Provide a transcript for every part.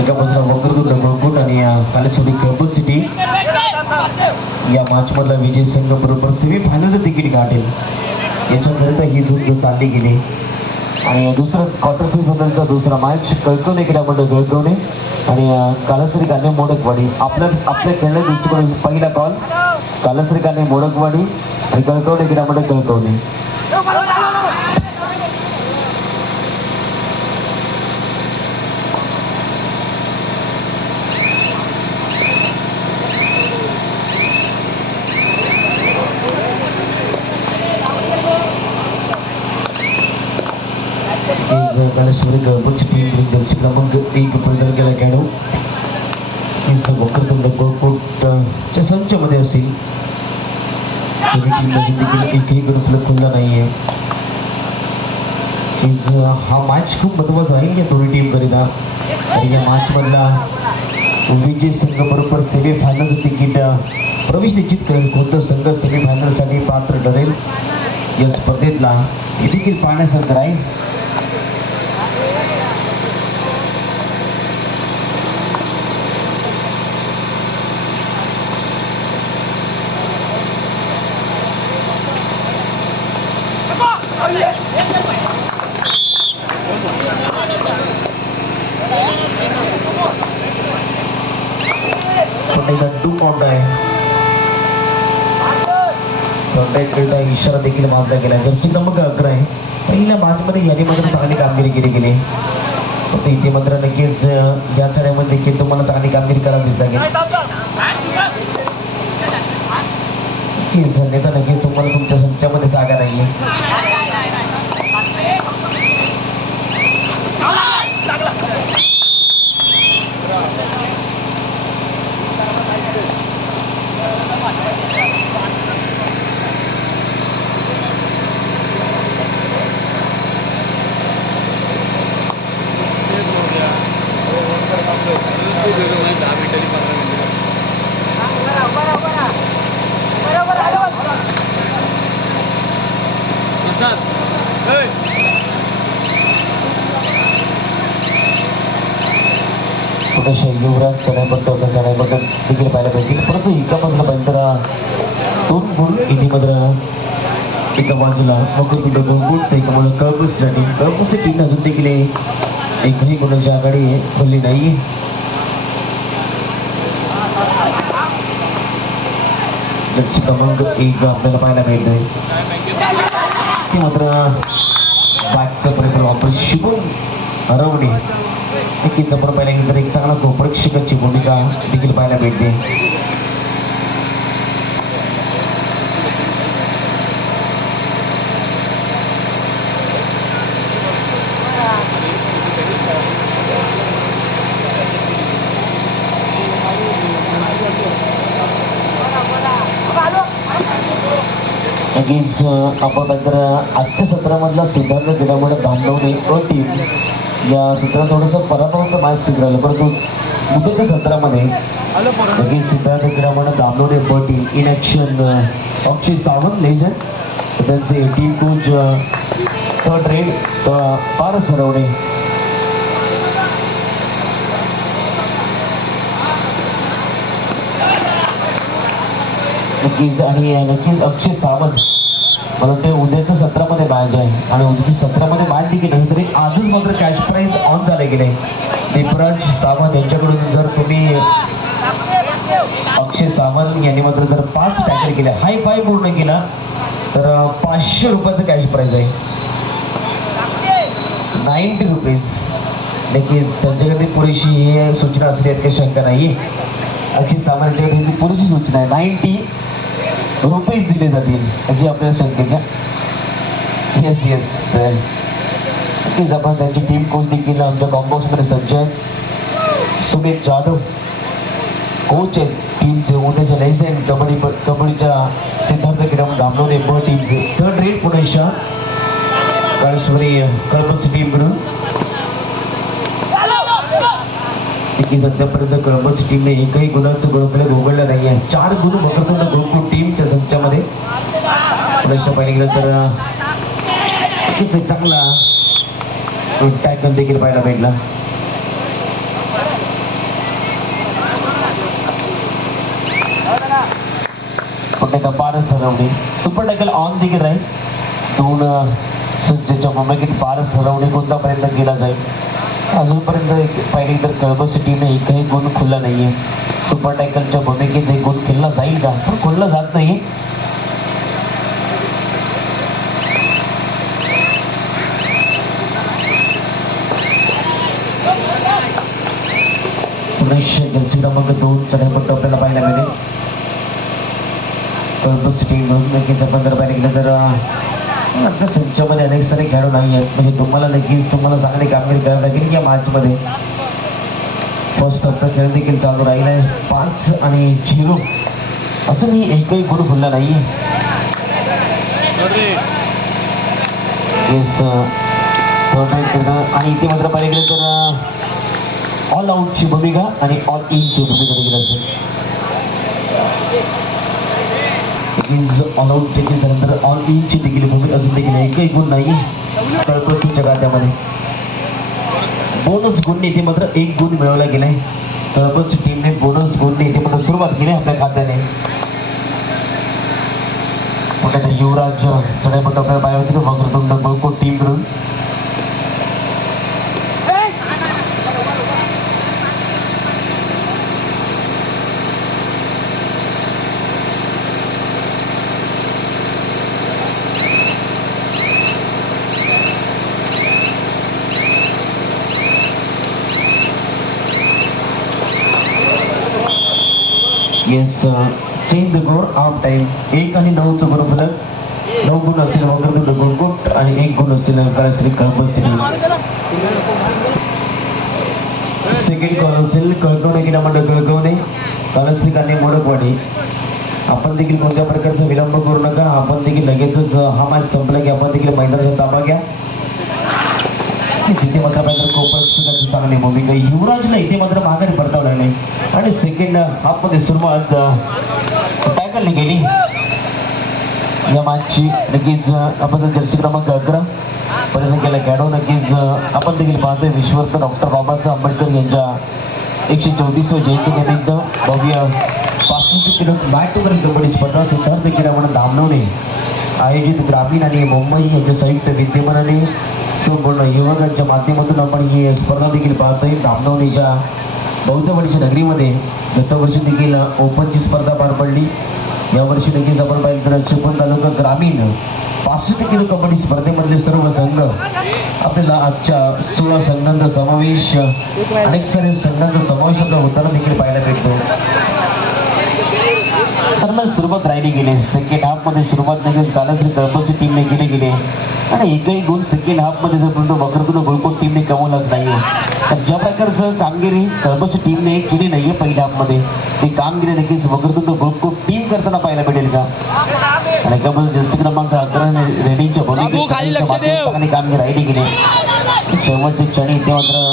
एका बाजूला गोकुट आणि सिटी या मॅचमधला विजय संघ बरोबर सेमी फायनलचं तिकीट गाठेल याच्याकरिता ही झुंज चालली गेली आणि दुसरा क्वार्टर सेमीफायनलचा दुसरा मॅच कळकवणे क्रीडामंडळ गळकवणे आणि कालसरी गाणे मोडकवाडी आपल्या आपल्या खेळण्या दृष्टिकोन पहिला कॉल कालसरी गाणे मोडकवाडी आणि कळकवणे क्रीडामंडळ कळकवणे एक गोकुटच्या संचमध्ये असेल एकही नाहीये हा मॅच खूप महत्त्वाचा आहे या दोन्ही टीम करिता आणि या मॅच मधला विजय संघ बरोबर सेमीफायनल तिकीट प्रवेश निश्चित करेल कोणतं संघ सेमी फायनलसाठी पात्र ठरेल या स्पर्धेतला हे देखील पाहण्यासारखं आहे छोटेला टू काउंट आहे छोट्याकरिता इशारा देखील मारला गेला जर्सी क्रमांक अकरा आहे. पहिल्या मॅचमध्ये याने मात्र चांगली कामगिरी केली गेली. फक्त इथे मात्र नक्कीच या चढ्यामध्ये देखील तुम्हाला चांगली कामगिरी करावी लागेल. नक्कीच नेता नक्कीच तुम्हाला तुमच्या संचामध्ये जागा नाही आहे युवराज चढाईबद्दल चढाईबद्दल देखील पाहायला भेटतील परंतु एका बाजूला पाहिजे तर दोन गुण इथे मात्र एका बाजूला वक्रतुंड गोकुट तर एका बाजूला कळपूस टीम कळपूसची टीम अजून देखील एकही गुणाची आघाडी खोलली नाही जर्सी क्रमांक एक आपल्याला पाहायला मिळतोय ते मात्र बॅटचा प्रयत्न वापर शिवून हरवणे नक्कीच आपण पाहिलं गेलं तर एक चांगला गोपरक्षकाची भूमिका देखील पाहायला मिळते नक्कीच अं, आपण नंतर आजच्या सत्रामधला सिद्धार्थ क्रीडामंडळ बांधवणे अ टीम या सत्रात थोडंसं पराभवाचं मॅच स्वीकारलं परंतु मुदतच्या सत्रामध्ये नक्कीच सिद्धार्थ क्रीडामंडळ बांधवणे पटी in action Akshay Sawant legend त्यांचे team coach third raid Paras Harwane नक्कीच आणि नक्कीच अक्षय सावंत. मला ते उद्याच्या सत्रामध्ये मॅच आहे. आणि उद्याच्या सत्रामध्ये मॅच देखील नाही तरी आजच मात्र कॅश प्राईज ऑन झाले गेले दीपराज सावंत यांच्याकडून जर तुम्ही अक्षय सावंत यांनी मात्र जर पाच टॅकल केल्या हाय फाय पूर्ण केला तर पाचशे रुपयाचं कॅश प्राईज आहे. नाईन्टी रुपीज नक्कीच त्यांच्याकडे पुरेशी ही सूचना असली यात काही शंका नाही अक्षय सावंत यांच्याकडे पुरेशी सूचना आहे. नाईन्टी रुपीज दिले जातील अशी आपल्या शंका येस येस नक्कीच आपण त्यांची टीम कोच देखील आमच्या कॉम्बॉक्समध्ये सज्ज आहे सुमित जाधव कोच आहेत टीमचे उद्याच्या लेसेन कबड्डी कबड्डीच्या सिद्धार्थ किरम दामलोने ब टीमचे थर्ड रेट पुणेच्या काळेश्वरी कळपस टीमकडून की सध्यापर्यंत कळंबस टीमने एकही गुणाचं गोळपले उघडलं नाही आहे चार गुण भकरतुंड गोकुळ टीम संचामध्ये पुण्याच्या पाहिजे गेलं तर अं, चांगला टॅकल देखील पाहायला भेटला. पुण्याचा Paras Harwane. Super tackle on देखील राहील दोन अं, सज्जच्या भूमिकेत पारस हरवणे कोणता प्रयत्न केला जाईल? अजूनपर्यंत एक- पाहिली तर कळबस टीमने एकही गुण खुलला नाहीये. सुपर टॅकलच्या भूमिकेत एक गुण खेळला जाईल का? पण खुलला जात नाही. उन्नीसशे जर्सी क्रमांक दोन चढाईपट्ट आपल्याला पाहायला मिळेल. कळब सिटी दोन नक्कीच जर पाहिलं गेलं तर अं, अनेक सारे खेळाडू नाही आहेत म्हणजे तुम्हाला नक्कीच तुम्हाला चांगली कामगिरी करावी लागेल या मॅचमध्ये फर्स्ट हाफचा खेळ देखील चालू राहिला आहे पाच आणि झिरो. असं मी एकही गुण खुलला नाही आणि इथे मात्र पाहिलं गेलं तर uh, ऑल आऊटची भूमिका आणि ऑल इनची भूमिका देखील असेल. इज ऑल आऊट देखील त्यानंतर ऑल इनची देखील भूमी अजून देखील एकही गुण नाही कळपस्तीच्या खात्यामध्ये बोनस गुणने इथे मात्र एक गुण मिळवला गेलाय कळपस टीमने बोनस गुणने इथे मात्र सुरुवात केली आपल्या खात्याने. युवराज चढाईपट्ट आपल्याला पाहिजे होती वक्रतुंड बळको टीम मिळून yes change the goal of time एक आणि नऊचं बरोबर. नऊ गुण असतील वक्रतुंड गुट आणि एक गुण असतील श्री कळप असतील. सेकंड कॉल असेल कळकवणे किंवा मंडळ कळकवणे. कळश्री काने मोडकवाडी आपण देखील कोणत्या प्रकारचा विलंब करू नका आपण देखील लगेचच uh, हा मॅच संपला की आपण देखील मैदानाचा ताबा घ्या. तिथे मात्र मात्र चांगली भूमिका युवराजला इथे मात्र माघारी परतावं लागले आणि सेकंड हाफमध्ये सुरुवात टॅकलने गेली या मॅचची नक्कीच आपण जर्सी क्रमांक अकरा पर्यंत केला खेळाडू नक्कीच आपण देखील पाहतोय विश्वस्त डॉक्टर बाबासाहेब आंबेडकर यांच्या एकशे चौतीसव्या जयंतीनिमित्त भव्य पासष्ट किलो बॅट टू कबड्डी स्पर्धा सिद्धार्थ क्रीडा म्हणून धामणवणे आयोजित ग्रामीण आणि मुंबई यांच्या संयुक्त विद्यमानाने संपूर्ण युवकांच्या माध्यमातून आपण ही स्पर्धा देखील पाहतोय. धामणवणीच्या बौद्धवाडीच्या नगरीमध्ये गतवर्षी देखील ओपनची स्पर्धा पार पडली. यावर्षी देखील आपण पाहिलं तर चिपळूण तालुका ग्रामीण पासष्ट किलो कबड्डी स्पर्धेमधले सर्व संघ आपल्याला आजच्या सोळा संघांचा समावेश अनेक सारे संघांचा समावेश आपला होताना देखील पाहायला भेटतो. मग सुरुवात राहिली गेली. सेकंड हाफमध्ये सुरुवात देखील कालश्री कळपची टीमने केली गेली आणि एकही गुण सेकंड हाफमध्ये जर म्हणतो वक्रतुंड गोलकोट टीमने कमवलाच नाही तर ज्या प्रकारचं कामगिरी कळपची टीमने केली नाहीये पहिल्या हाफमध्ये ती कामगिरी नक्कीच वक्रतुंड गोलकोट टीम करताना पाहायला भेटेल का? आणि कबल जर्सी क्रमांक अकरा रेडिंगच्या. चांगली कामगिरी राहिली गेली. शेवटचे क्षणी ते मात्र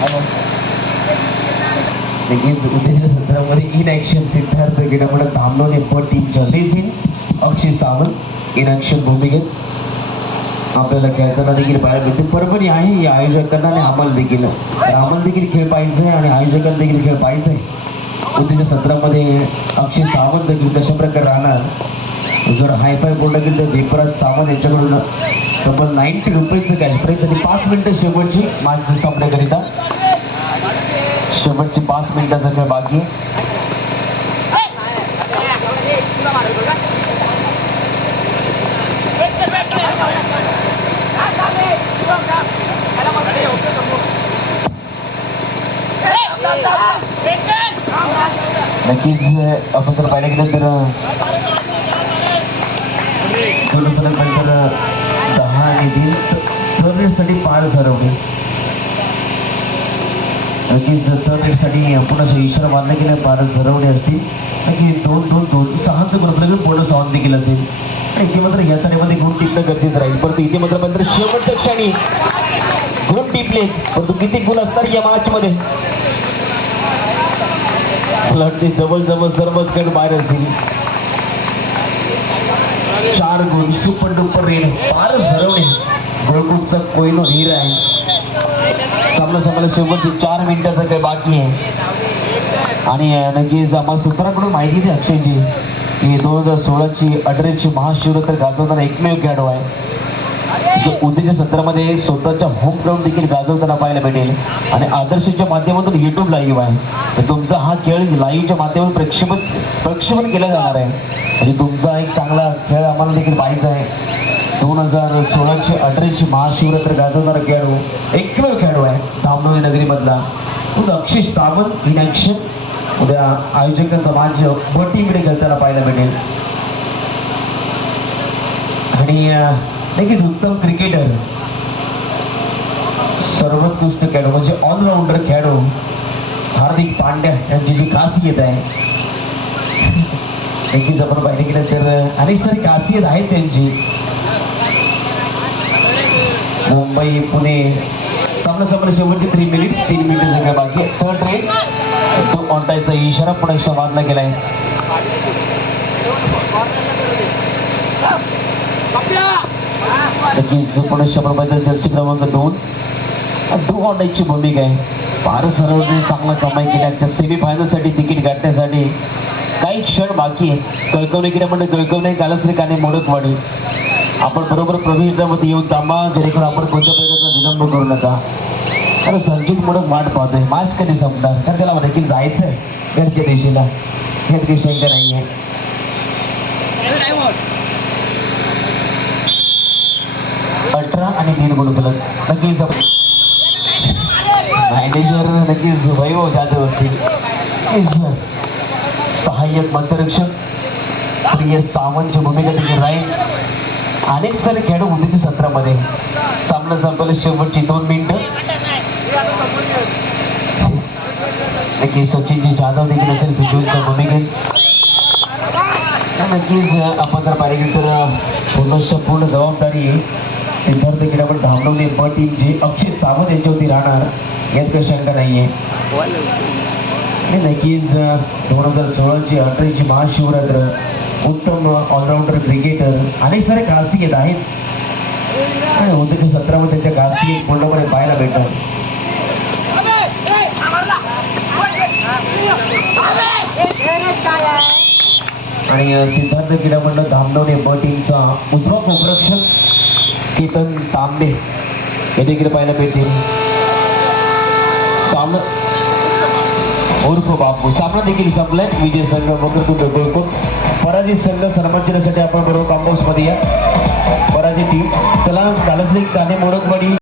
हॅलो लगेच उद्याच्या सत्रामध्ये इन ॲक्शन सिद्धार्थ गिडामोडा तांबवणे प टीमच्या लेझिन अक्षय सावंत इन ॲक्शन भूमिकेत. आपल्याला खेळताना देखील पाहायला मिळते. परभणी आहे या आयोजकांना आणि आम्हाला देखील तर आम्हाला देखील खेळ पाहिजे आणि आयोजकांना देखील खेळ पाहिजे आहे उद्याच्या सत्रामध्ये अक्षय सावंत देखील कशा प्रकारे राहणार? जर हायफाय बोललं गेलं तर दीपराज सावंत यांच्याकडून तब्बल नाईन्टी रुपयेचं कॅश प्राईज आणि पाच मिनटं शेवटची माझी संपण्याकरिता शेवटची पाच मिनिटाचा काय बाकी. नक्कीच आपण जर पाहिलं गेलं तर नंतर दहा आणि वीस थर्ड रेडसाठी पाच हरवणे नक्कीच थर्ड आपण असं असा इशारा मारला गेला पाच हरवणे असतील. नक्की दोन दोन दोन सहाचं गुण पूर्ण सहा देखील असेल. इथे मात्र या साडीमध्ये गुण टिपणं गरजेचं राहील. परंतु इथे मात्र मात्र शेवटच्या क्षणी गुण टिपले. परंतु किती गुण असणार या मॅचमध्ये मला वाटते जवळ जवळ सर्वच गण बाहेर असतील. चार गुण सुपर डुपर रेल फारच हरवणे गोळकूटचा कोयनो हिर आहे. सामना सामना शेवटची चार मिनिटाचं काही बाकी आहे. आणि नक्कीच आम्हाला सूत्राकडून माहिती द्या अक्षयजी की दोन हजार सोळाची अठराची महाशिवरात्र गाजवताना एकमेव खेळाडू आहे. जो उद्याच्या सत्रामध्ये स्वतःच्या होम ग्राउंड देखील गाजवताना पाहायला भेटेल. आणि आदर्शच्या माध्यमातून युट्यूब लाईव्ह आहे. तर तुमचा हा खेळ लाईव्हच्या माध्यमातून प्रक्षेपण प्रक्षेपण केला जाणार आहे. म्हणजे तुमचा एक चांगला खेळ आम्हाला देखील पाहायचा आहे. दोन हजार सोळाशे अठराशे महाशिवरात्र गाजवणारा खेळाडू एकमेव खेळाडू आहे धामणोली नगरीमधला. उद्या अक्षय सावंत इन ॲक्शन उद्या आयोजकांचा माझ बटीकडे खेळताना पाहायला भेटेल. आणि नक्कीच उत्तम क्रिकेटर सर्वोत्कृष्ट खेळाडू म्हणजे ऑलराऊंडर खेळाडू हार्दिक पांड्या यांची जी खासियत आहे. नक्कीच आपण पाहिलं गेलं तर अनेक सारी खासियत आहेत त्यांची. मुंबई पुणे सामना सामना शेवटचे थ्री मिनिट तीन मिनिट सगळ्या बाकी थर्ड रेट तो ऑनटायचा इशारा पुन्हा एकदा मारला गेलाय. नक्कीच पुणे शंभर जर्सी क्रमांक दोन. दो ऑनलाईनची भूमिका आहे. भारत सर्वजण चांगला कमाई केला त्या सेमीफायनलसाठी तिकीट गाठण्यासाठी काही क्षण बाकी आहे कळकवणे केल्या म्हणजे कळकवणे कालश्री काने वाढेल आपण बरोबर प्रवेशमध्ये येऊन थांबा जेणेकरून आपण कोणत्या प्रकारचा विलंब करू नका. अरे संजीत म्हणून वाट पाहतोय. मास्क कधी संपणार? कारण त्याला देखील जायचं आहे घरच्या दिशेला. यात काही शंका नाही आहे अठरा आणि तीन गुण फलक. नक्कीच मॅनेजर नक्कीच वैभव जाधव असतील सहाय्यक मंत्ररक्षक प्रिय सावंतची भूमिका देखील राहील. अनेक सारे खेळाडू उद्याच्या सत्रामध्ये सामना संपलं शेवटची दोन मिनिटं. नक्की सचिनजी जाधव देखील असेल सुजूनच्या भूमिकेत. नक्कीच आपण जर पाहिजे तर पूर्णच्या पूर्ण जबाबदारी सिद्धार्थ क्रीडापट धामणवणे ब टीम जी अक्षय सावंत यांच्यावरती राहणार यात काही शंका नाही आहे नक्कीच दोन हजार सोळाची अठराची महाशिवरात्र उत्तम ऑलराऊंडर क्रिकेटर अनेक सारे खासियत आहेत. आणि उद्याच्या सत्रामध्ये त्यांच्या खासियत पूर्णपणे पाहायला भेटतात. आणि सिद्धार्थ क्रीडा मंडळ धामणवणे ब टीमचा उजवा उपरक्षक केतन तांबे हे देखील पाहायला भेटतील सामना उर्फ बापू सामना देखील संपलाय. विजय संघ वगैरे पराजित संघ सन्मानचिन्हासाठी आपण बरोबर कॉम्बॉक्समध्ये या. पराजित टीम चला कालश्री काने मोडकवाडी